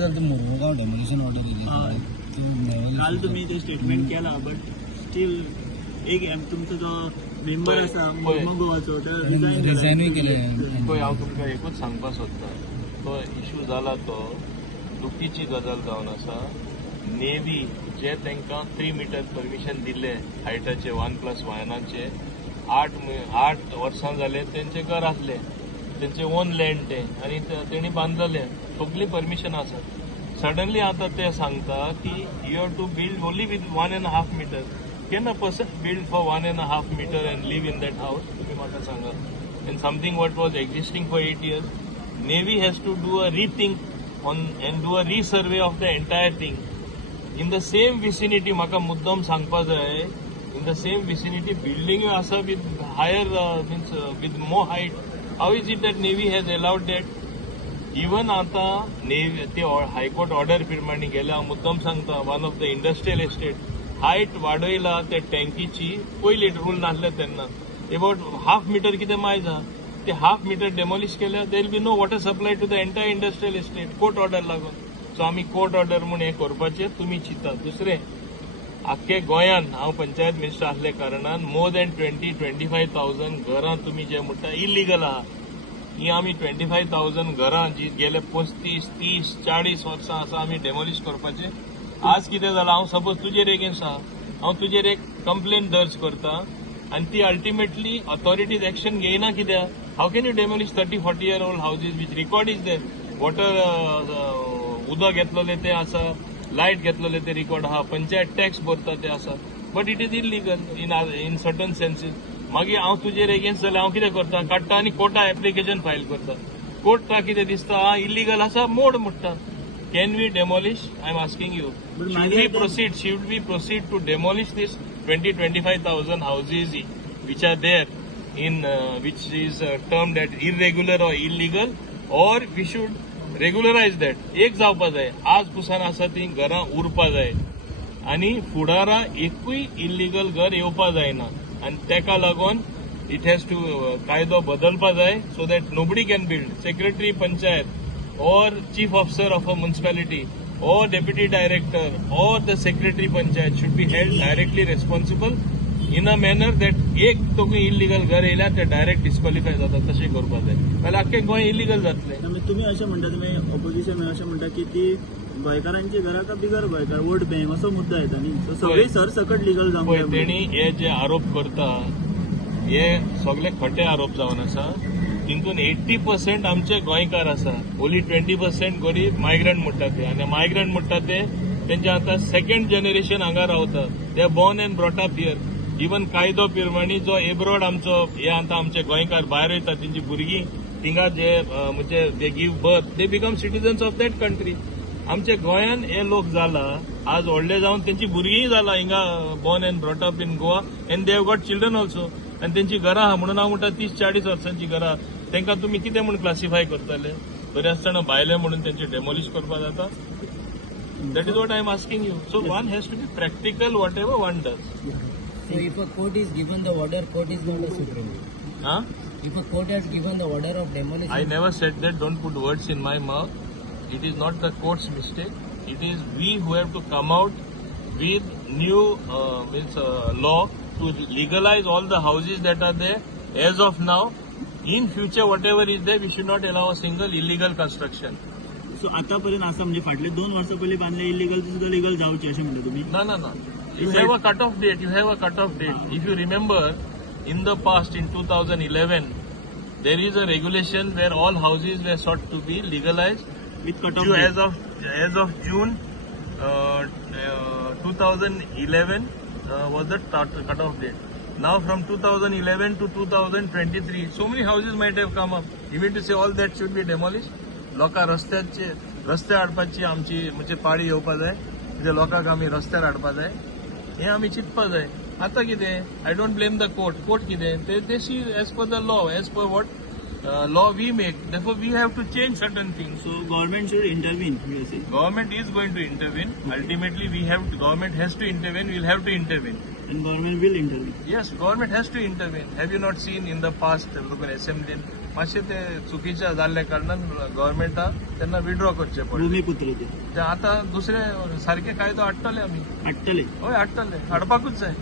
मुरमुगाव demolition order काल तुम्ही ते स्टेटमेंट केला बट स्टील एक तुमचो जो मेंबर आसा मुरमुगावाचो तो रिझायनूय केले. पळय हांव तुमकां एकूच सांगपाक सोदतां, तो इश्यू जाला तो चुकीची गजाल जावन आसा. नेवी जे तांकां 3 मीटर परमिशन दिले हायटाचे 1+1चे 8 वर्सां जाले तेंचे घर आसले, तेंचे ओन लँड ते आनी तेणी बांदलेले सगळी परमिशन आसा. सडनली आता ते सांगता की you have to build only with 1.5 metre. केन्ना person build for 1.5 metre and live in that house? तुम्ही म्हाका सांगा. And something what was existing for 8 years. Navy has to do a rethink on and do a resurvey of the entire thing in the same vicinity. म्हाका मुद्दम सांगपा जाय, in the same vicinity building आसा with higher means with more height. How is it that navy has allowed that? Even आता navy ते high court order प्रमाणे गेले. हांव मुद्दम सांगता, one of the industrial estate height वाडयला त्या टँकीची. पयलीं रूल नासले तेन्ना अबाउट 1/2 मीटर कितें मायज आहा ते 1/2 मीटर डेमोलिश केल्या. There will be no water supply to the entire industrial estate. Court order लागून. सो आमी कोर्ट ऑर्डर म्हूण हें करपाचें तुमी चिंता. दुसरें, आख्खे गोंयान हांव पंचायत मिनिस्टर आसले कारणान मोर दॅन 20-25,000 घरां तुमी जे म्हणटा इल्लीगल आहा. ही आमी 25,000 घरां जी गेले 35, 30, 40 वर्सां आसा आमी डेमोलिश करपाचे. आज कितें जालां, हांव सपोज तुजेर एगेन्स्ट आहा, हांव तुजेर एक कंप्लेन दर्ज करता आनी ती अल्टिमेटली ऑथॉरिटीज एक्शन घेयना. कित्याक? How can you demolish 30-40 year old houses which record is there. Water उदक घेतलेले ते आसा, लायट घेतलेले ते रिकॉर्ड आहा, पंचायत टॅक्स भरता ते आसा. But it is illegal in certain senses. मागीर हांव तुजेर एगेन्स्ट जाल्यार हांव कितें करता, काडटा आनी कोर्टा एप्लिकेशन फायल करता. कोर्टा कितें दिसता इल्लीगल आसा, मोड म्हणटा. Can we demolish? I am asking you. Should we proceed to demolish this 20-25,000 houses which are there in which is termed at irregular or illegal, or we should regularise that. एक जावपा जाय. आज Pusan आसा ती घरां उरपा जाय आनी फुडारा एकूय इल्लीगल घर येवपा जायना. आणि तेका लागून इट हॅज टू कायदो बदलपा जाय so that nobody can build. Secretary panchayat और चीफ ऑफिसर ऑफ अ म्युनिसिपॅलिटी और डेप्युटी डायरेक्टर और the secretary panchayat should be held directly responsible in a manner that एक तुका इल्लीगल घर येयल्यार ते डायरेक्ट डिस्क्वॉलिफाय जाता. तशें करपा जाय, जाल्यार आख्खें गोंय इल्लीगल जातलें. तुम्ही अशें म्हणटा, तुम्ही ऑपोजिशन अशें म्हणटा की ती गोंयकारांची घरां का बिगर गोंयकार वोट बँक असो मुद्दो येता न्ही. सगळी सरसकट लिगल जावंक. तेणी हे जे आरोप करता हे सगळे खटे आरोप जावन आसा. तितून 80% आमचे गोंयकार आसा, ओन्ली 20% गरीब मायग्रंट म्हणटा ते. आनी मायग्रंट म्हणटा ते तेंचे आतां सेकंड जनरेशन हांगा रावता. They are born and brought up here. Even कायदो प्रमाणे जो एब्रॉड आमचो हे आतां आमचे गोंयकार भायर वयता तेंची भुरगीं थिंगा जे म्हणजे they give birth, they become citizens of that country. आमचे गोंयान हे लोक जाला आज व्हडले जावन तेंची भुरगींय जाला हिंगा born and brought up in Goa and they have got children also. आनी तेंची घरां आहा म्हणून हांव म्हणटा 30-40 वर्सांची घरां तेंकां तुमी कितें म्हूण क्लासिफाय करतले? बरे आसतना भायले म्हणून तेंचे डेमोलिश करपा जाता. That is what I am asking you. So one has to be practical whatever one does. So if a court is given the order, court is not a supreme. Huh? If a court has given the order of demolition, I never said that. Don't put words in my mouth. It is not the court's mistake. It is we who have to come out with new law to legalize all the houses that are there. As of now, in future, whatever is there, we should not allow a single illegal construction. So आतापर्यंत असं म्हणजे फाटले 2 वर्सां पयलीं बांधले illegal सुद्धा legal जावचे अशें म्हणटा तुम्ही? No. You have a cut-off date. You have a cut-off date. If you remember, in the past, in 2011, there is a regulation where all houses were sought to be legalized. With cut-off date. As of June 2011 was the cut-off date. Now from 2011 to 2023, so many houses might have come up. You mean to say all that should be demolished? लोकां रस्ते हाडपाची आमची म्हणजे पाळी येवपा जाय. कितें लोकांक आमी रस्त्यार हाडपा जाय हें आमी चिंतपा जाय. आतां कितें, I don't blame the court कितें ते see as per the law, as per what law we make. Therefore, we have to change certain things. So, government should intervene. You see, government is going to intervene. Ultimately, government has to intervene. We'll have to intervene. And government will intervene. Yes, government has to intervene. Have you not seen in the past assembly मातशे ते चुकीच्या जाल्ल्या कारणान गव्हर्मेंटा त्यांना withdraw करचे पडले भूमिपुत्र ते ते आता दुसरे सारखे कायदो हाडटले आमी हाडटले. हय हाडटले हाडपाकूच जाय